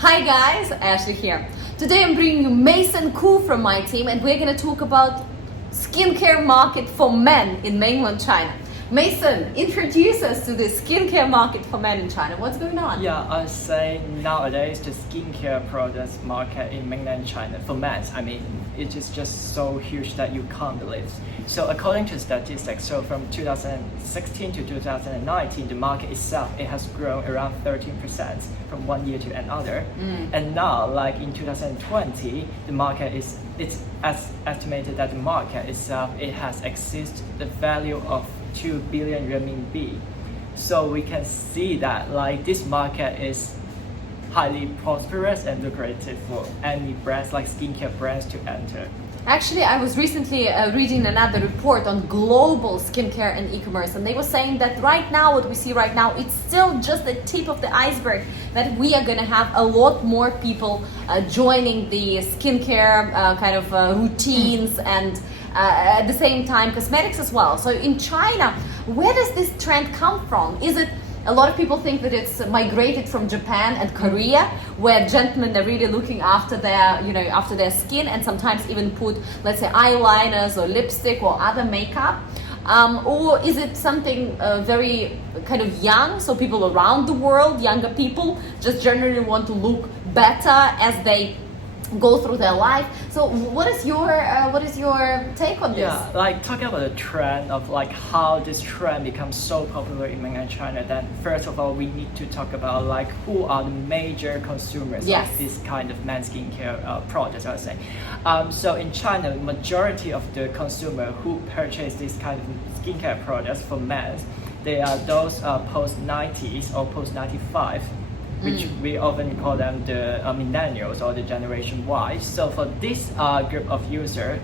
Hi guys, Ashley here. Today I'm bringing you Mason Koo from my team and we're going to talk about skincare market for men in mainland China. Mason, introduce us to the skincare market for men in China. What's going on? Yeah, I'd say nowadays the skincare products market in mainland China for men, it is just so huge that you can't believe. So according to statistics, so from 2016 to 2019, the market itself, it has grown around 13% from one year to another. And now, like in 2020, the market it's estimated that the market itself, it has exceeded the value of 2 billion renminbi. So we can see that like this market is highly prosperous and lucrative for any brands like skincare brands to enter. Actually, I was recently reading another report on global skincare and e-commerce, and they were saying that right now, what we see right now, it's still just the tip of the iceberg, that we are going to have a lot more people joining the skincare routines and at the same time cosmetics as well. So in China, where does this trend come from? Is it a lot of people think that it's migrated from Japan and Korea, where gentlemen are really looking after their skin and sometimes even put, let's say, eyeliners or lipstick or other makeup, or is it something very kind of young? So people around the world, younger people, just generally want to look better as they go through their life. So what is your take on this? Yeah, like talking about the trend of like how this trend becomes so popular in mainland China, then first of all we need to talk about like who are the major consumers of this kind of men's skincare products, I would say. So in China, the majority of the consumer who purchase this kind of skincare products for men, they are those post-90s or post-95, which we often call them the millennials or the Generation Y. So for this group of users,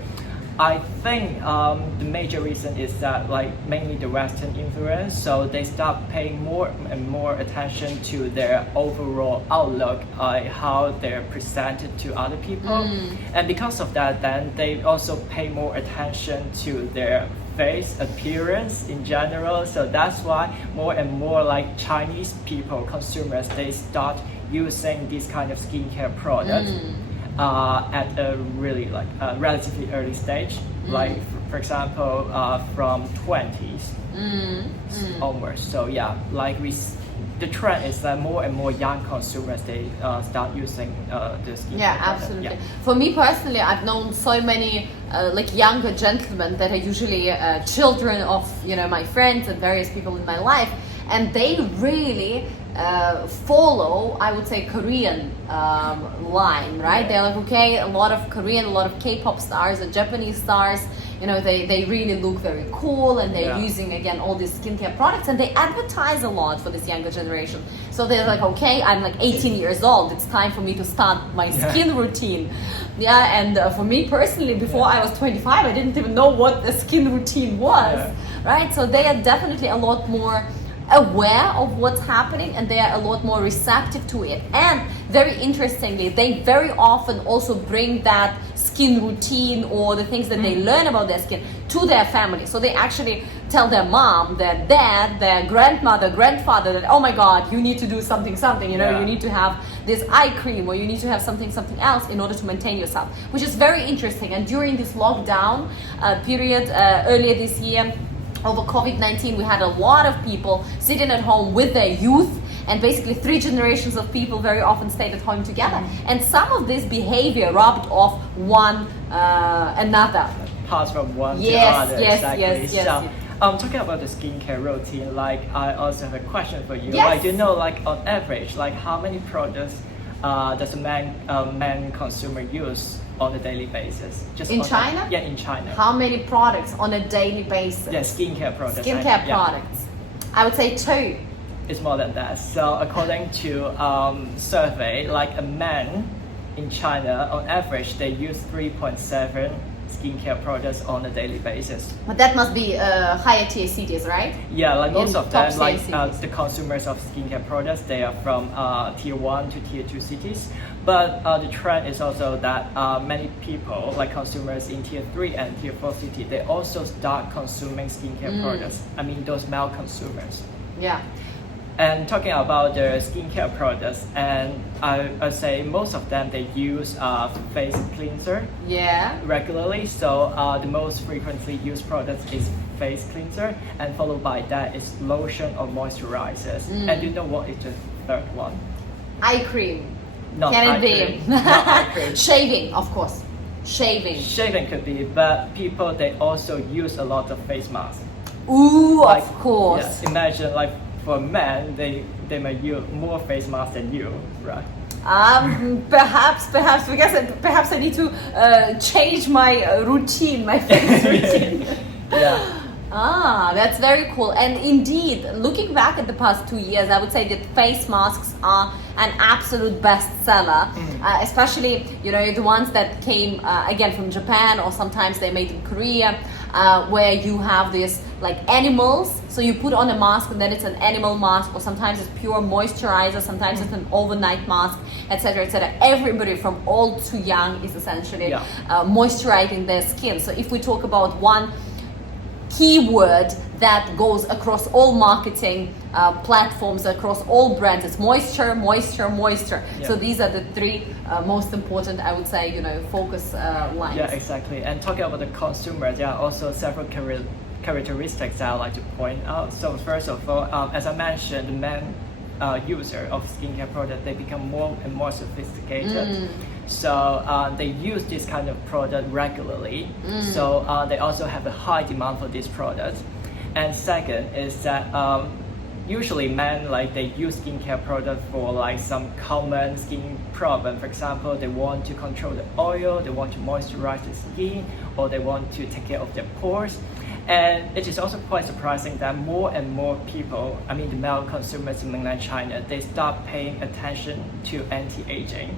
I think the major reason is that like mainly the Western influence, so they start paying more and more attention to their overall outlook, how they're presented to other people. And because of that, then they also pay more attention to their face appearance in general. So that's why more and more like Chinese people, consumers, they start using this kind of skincare product at a really like relatively early stage, like for example from 20s onwards. So yeah, like the trend is that more and more young consumers, they start using the skincare. Yeah, absolutely. Yeah. For me personally, I've known so many like younger gentlemen that are usually children of my friends and various people in my life, and they really follow, I would say, Korean line, right? Yeah. They're like, okay, a lot of Korean, a lot of K-pop stars and Japanese stars, they really look very cool, and they're using again all these skincare products, and they advertise a lot for this younger generation. So they're like, okay, I'm like 18 years old, it's time for me to start my skin routine. Yeah, and for me personally, before I was 25, I didn't even know what the skin routine was, right? So they are definitely a lot more aware of what's happening, and they are a lot more receptive to it. And very interestingly, they very often also bring that skin routine or the things that they learn about their skin to their family. So they actually tell their mom, their dad, their grandmother, grandfather that, oh my god, you need to do something, you need to have this eye cream, or you need to have something else in order to maintain yourself, which is very interesting. And during this lockdown period earlier this year, over COVID-19, we had a lot of people sitting at home with their youth, and basically 3 generations of people very often stayed at home together. And some of this behavior rubbed off one another. Passed from one to other. Yes. Talking about the skincare routine, like I also have a question for you. Yes. Like like on average, like how many products does a man consumer use on a daily basis? Just in China? Yeah, in China. How many products on a daily basis? Yeah, skincare products. Skincare products. I would say 2. It's more than that. So according to survey, like a man in China, on average, they use 3.7 skincare products on a daily basis. But that must be higher tier cities, right? Yeah, like most of them, like cities. the consumers of skincare products, they are from tier 1 to tier 2 cities. But the trend is also that many people, like consumers in tier 3 and tier 4 city, they also start consuming skincare products. I mean, those male consumers. Yeah. And talking about the skincare products, and I'd say most of them they use face cleanser regularly. So the most frequently used product is face cleanser, and followed by that is lotion or moisturizers. And you know what is the third one? Eye cream. Not Can eye it be? cream. Not eye cream. Shaving, of course. Shaving could be, but people they also use a lot of face masks. Ooh, Like, of course. Yeah, imagine like for men, they might use more face masks than you, right? Perhaps perhaps I need to change my routine, my face routine. Yeah. That's very cool. And indeed, looking back at the past 2 years, I would say that face masks are an absolute bestseller, especially the ones that came again from Japan, or sometimes they made in Korea, where you have this like animals. So you put on a mask and then it's an animal mask, or sometimes it's pure moisturizer, sometimes it's an overnight mask, etc., etc. Everybody from old to young is essentially moisturizing their skin. So if we talk about one keyword that goes across all marketing platforms, across all brands, it's moisture, moisture, moisture. So these are the three most important, I would say, focus lines. Yeah, exactly. And talking about the consumers, there are also several characteristics that I would like to point out. So first of all, as I mentioned, the men user of skincare product, they become more and more sophisticated. So they use this kind of product regularly. So they also have a high demand for this product. And second is that usually men they use skincare product for like some common skin problem. For example, they want to control the oil, they want to moisturize the skin, or they want to take care of their pores. And it is also quite surprising that more and more people, I mean the male consumers in mainland China, they start paying attention to anti-aging.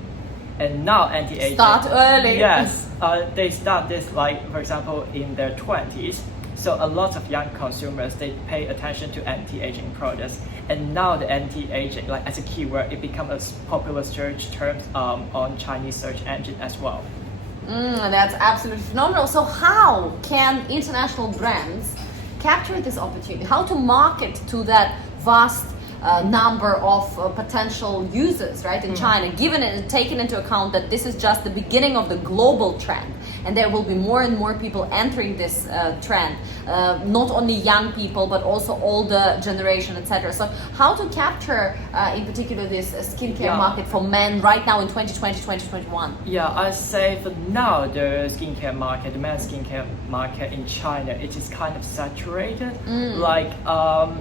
And now anti-aging start early. Yes, they start this for example in their 20s. So a lot of young consumers they pay attention to anti-aging products, and now the anti-aging as a keyword it becomes a popular search term on Chinese search engine as well. That's absolutely phenomenal. So how can international brands capture this opportunity? How to market to that vast number of potential users, right, in China, given and taking into account that this is just the beginning of the global trend, and there will be more and more people entering this trend, not only young people but also older generation, etc. So how to capture in particular this skincare market for men right now in 2020, 2021? Yeah, I say for now the skincare market, the men's skincare market in China, it is kind of saturated.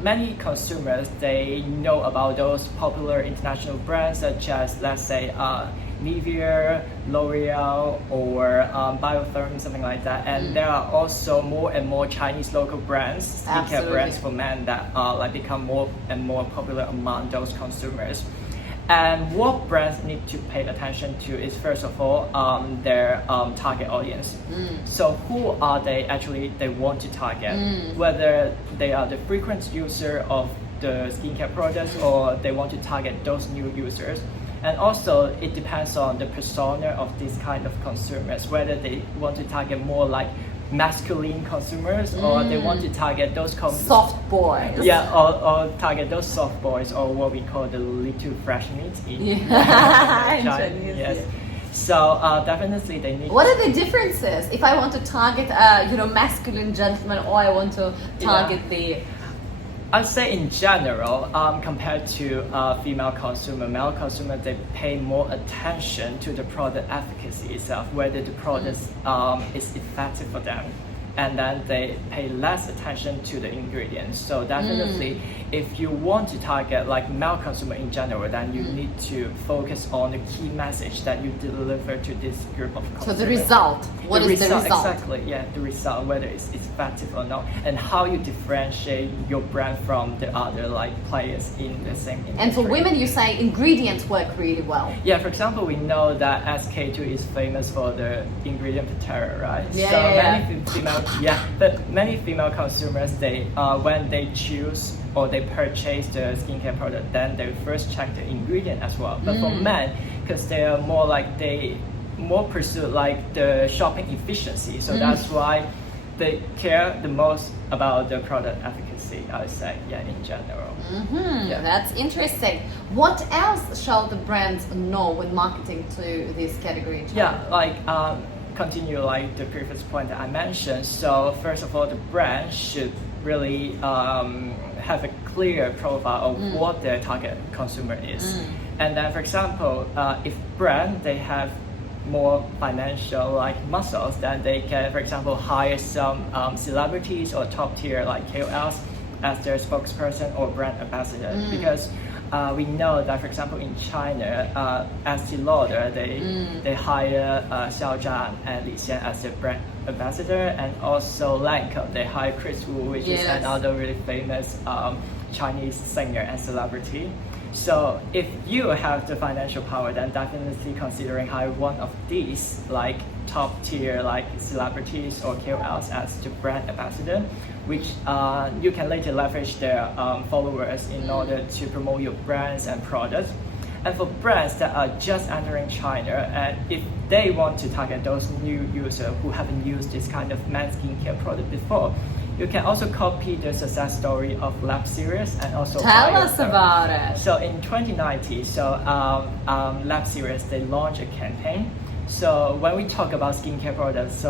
Many consumers, they know about those popular international brands such as, let's say, Nivea, L'Oreal, or Biotherm, something like that. And there are also more and more Chinese local brands, skincare brands for men that become more and more popular among those consumers. And what brands need to pay attention to is first of all their target audience. So who are they actually they want to target? Whether they are the frequent user of the skincare products or they want to target those new users. And also it depends on the persona of these kind of consumers, whether they want to target more like masculine consumers or they want to target those soft boys. Yeah, or target those soft boys, or what we call the little fresh meat in China. Yes. So definitely they need. What are the differences if I want to target masculine gentlemen, or I want to target the I'd say in general, compared to female consumer, male consumer, they pay more attention to the product efficacy itself, whether the product is effective for them. And then they pay less attention to the ingredients. So definitely, if you want to target male consumer in general, then you need to focus on the key message that you deliver to this group of consumers. So the result. What is the result? Exactly, yeah, the result, whether it's effective or not, and how you differentiate your brand from the other players in the same industry. And for women, you say ingredients work really well. Yeah, for example, we know that SK2 is famous for the ingredient Patera, right? Many female consumers, they when they choose or they purchase the skincare product, then they first check the ingredient as well. But for men, because they are more they more pursue the shopping efficiency, so that's why they care the most about the product efficacy. policy, I would say, in general. That's interesting. What else shall the brands know when marketing to this category in China? Continue like the previous point that I mentioned. So first of all, the brand should really have a clear profile of what their target consumer is. And then, for example, if brand they have more financial like muscles, then they can, for example, hire some celebrities or top tier like KOLs as their spokesperson or brand ambassador. Because we know that, for example, in China, Estee Lauder, they hire Xiao Zhan and Li Xian as their brand ambassador, and also Lancome, they hire Chris Wu, which is another really famous Chinese singer and celebrity. So if you have the financial power, then definitely considering hire one of these like top tier like celebrities or KOLs as the brand ambassador, which you can later leverage their followers in order to promote your brands and products. And for brands that are just entering China, and if they want to target those new users who haven't used this kind of men's skincare product before, you can also copy the success story of Lab Series and also tell us about it. So in 2019, Lab Series, they launched a campaign. So when we talk about skincare products,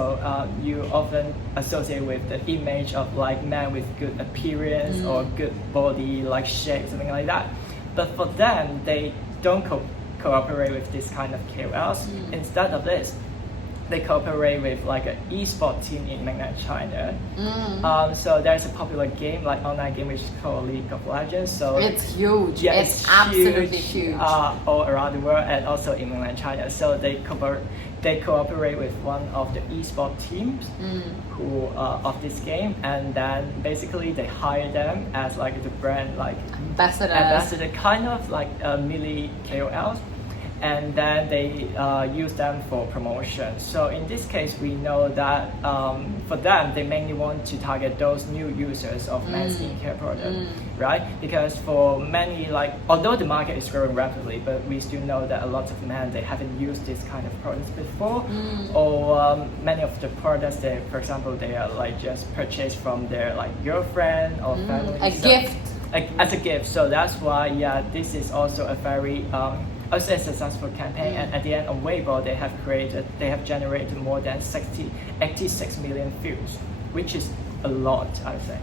you often associate with the image of like men with good appearance or good body, like shape, something like that. But for them, they don't cooperate with this kind of KOLs. Instead of this, they cooperate with like an e-sport team in mainland China. So there's a popular game, like online game, which is called League of Legends. So it's huge. Yeah, it's absolutely huge. All around the world and also in mainland China. So they cooperate with one of the e-sport teams who of this game, and then basically they hire them as like the brand like ambassador, kind of like mini KOLs. And then they use them for promotion. So in this case, we know that for them, they mainly want to target those new users of men's skincare products, right? Because for many, like, although the market is growing rapidly, but we still know that a lot of men, they haven't used this kind of products before, or many of the products, they, for example, they are like just purchased from their like girlfriend or family. Gift. As a gift. So that's why, this is also a very a successful campaign, and at the end of Weibo, they have generated more than 86 million views, which is a lot, I would say.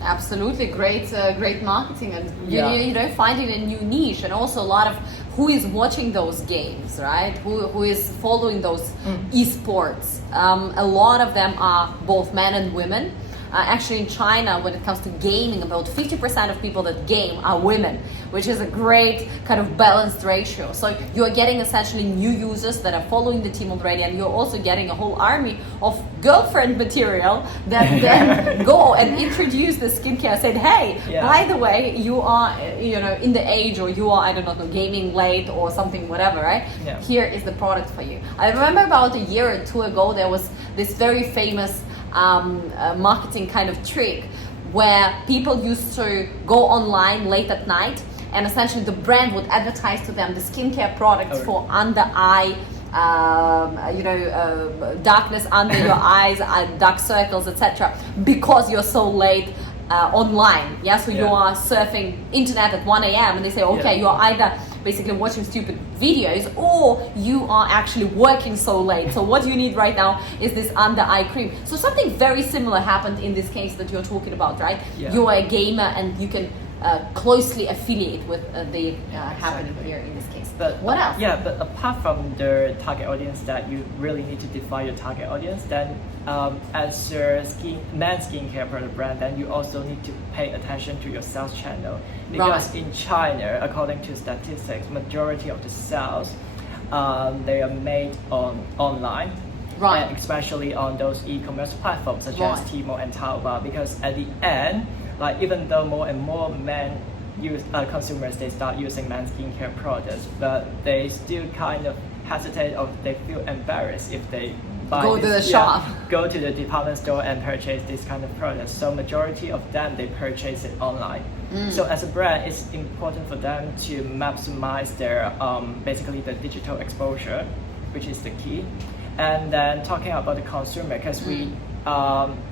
Absolutely great marketing, and you know, finding a new niche, and also a lot of who is watching those games, right? Who is following those esports? A lot of them are both men and women. Actually, in China, when it comes to gaming, about 50% of people that game are women, which is a great kind of balanced ratio. So you are getting essentially new users that are following the team already, and you're also getting a whole army of girlfriend material that then go and introduce the skincare, said, hey, by the way, you are, you know, in the age, or you are, I don't know, gaming late or something, whatever, right? Here is the product for you. I remember about a year or two ago, there was this very famous marketing kind of trick where people used to go online late at night, and essentially the brand would advertise to them the skincare products for under eye, darkness under your eyes, dark circles, etc. because you're so late online. So you are surfing internet at 1 a.m. and they say, okay, you are either basically watching stupid videos, or you are actually working so late. So what you need right now is this under eye cream. So something very similar happened in this case that you're talking about, right? You are a gamer and you can closely affiliate with the happening here in this case. But what else? But apart from the target audience, that you really need to define your target audience, then as a men's skincare product brand, then you also need to pay attention to your sales channel. Because in China, according to statistics, majority of the sales they are made online. And especially on those e-commerce platforms such as Tmall and Taobao. Because at the end, like, even though more and more men consumers, they start using men's skincare products, but they still kind of hesitate, or they feel embarrassed if they go to the shop, go to the department store and purchase this kind of products. So majority of them, they purchase it online. So as a brand, it's important for them to maximize their basically the digital exposure, which is the key. And then talking about the consumer, because we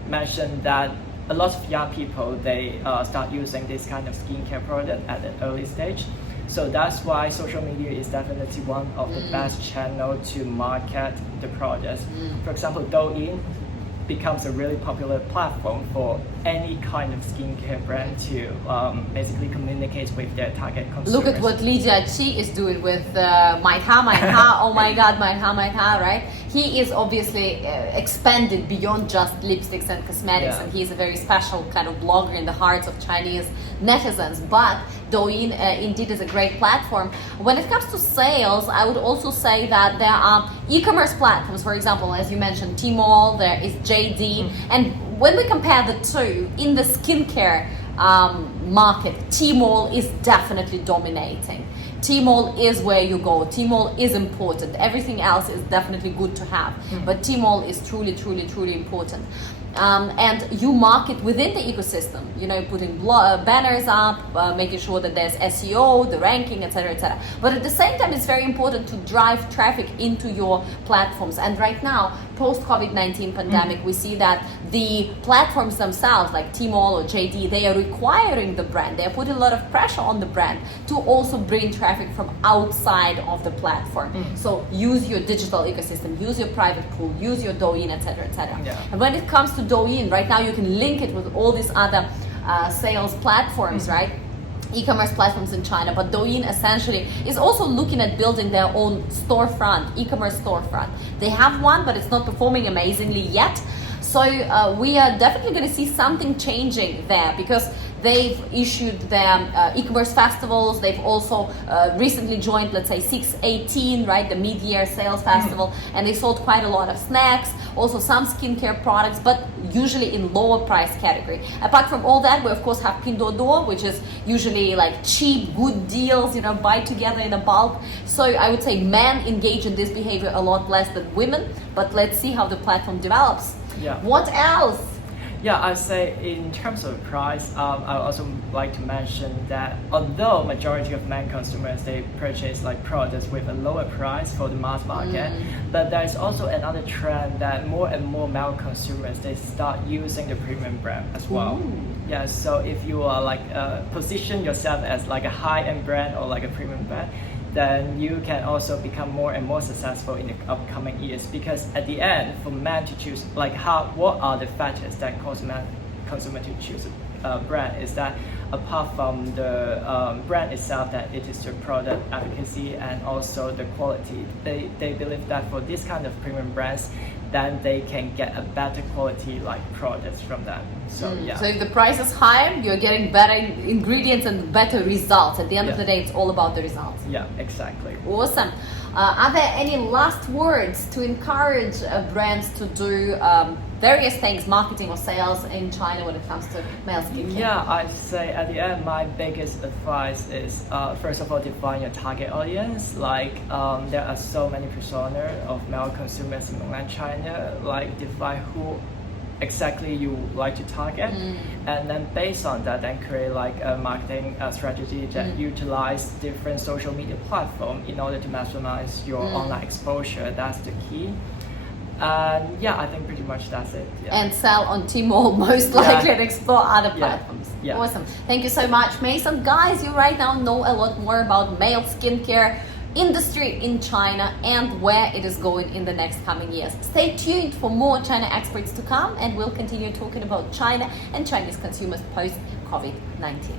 mentioned that a lot of young people, they start using this kind of skincare product at an early stage. So that's why social media is definitely one of the best channel to market the products. For example, Douyin becomes a really popular platform for any kind of skincare brand to basically communicate with their target consumers. Look at what Li Jiaqi is doing with Maita. Oh my God, Maita, right? He is obviously expanded beyond just lipsticks and cosmetics, and he's a very special kind of blogger in the hearts of Chinese netizens. But Douyin indeed is a great platform. When it comes to sales, I would also say that there are e-commerce platforms, for example, as you mentioned, Tmall, there is JD, and when we compare the two, in the skincare market, Tmall is definitely dominating. Tmall is where you go. Tmall is important. Everything else is definitely good to have, but Tmall is truly, truly, truly important. And you market within the ecosystem, you know, putting banners up, making sure that there's SEO, the ranking, etc., etc. But at the same time, it's very important to drive traffic into your platforms. And right now, post-COVID-19 pandemic, we see that the platforms themselves, like Tmall or JD, they are requiring the brand. They are putting a lot of pressure on the brand to also bring traffic from outside of the platform. So use your digital ecosystem, use your private pool, use your Douyin, etc., etc. And when it comes to Douyin, right now you can link it with all these other sales platforms, right? E-commerce platforms in China, but Douyin essentially is also looking at building their own storefront, e-commerce storefront. They have one, but it's not performing amazingly yet. So we are definitely going to see something changing there, because they've issued their e-commerce festivals. They've also recently joined, let's say, 618, right, the mid-year sales festival, and they sold quite a lot of snacks, also some skincare products, but usually in lower price category. Apart from all that, we of course have Pinduoduo, which is usually like cheap, good deals, you know, buy together in a bulk. So I would say men engage in this behavior a lot less than women, but let's see how the platform develops. What else? I'd say in terms of price, I also like to mention that although majority of men consumers, they purchase like products with a lower price for the mass market, but there's also another trend that more and more male consumers, they start using the premium brand as well. So if you are like position yourself as like a high-end brand or like a premium brand, then you can also become more and more successful in the upcoming years. Because at the end, for men to choose, like what are the factors that cause men consumer to choose a brand, is that apart from the brand itself, that it is the product efficacy and also the quality. They believe that for this kind of premium brands, then they can get a better quality like products from them. So So if the price is higher, you're getting better ingredients and better results. At the end of the day, it's all about the results. Exactly. Awesome. Are there any last words to encourage brands to do various things, marketing or sales in China when it comes to male skincare? I'd say at the end, my biggest advice is first of all, define your target audience. Like there are so many persona of male consumers in mainland China. Like define who exactly you like to target, and then based on that, then create like a marketing strategy that utilize different social media platform in order to maximize your online exposure. That's the key. I think pretty much that's it. And sell on Tmall most likely, and explore other platforms. Awesome. Thank you so much, Mason. Guys, you right now know a lot more about male skincare industry in China and where it is going in the next coming years. Stay tuned for more China experts to come, and we'll continue talking about China and Chinese consumers post-COVID-19.